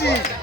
Party!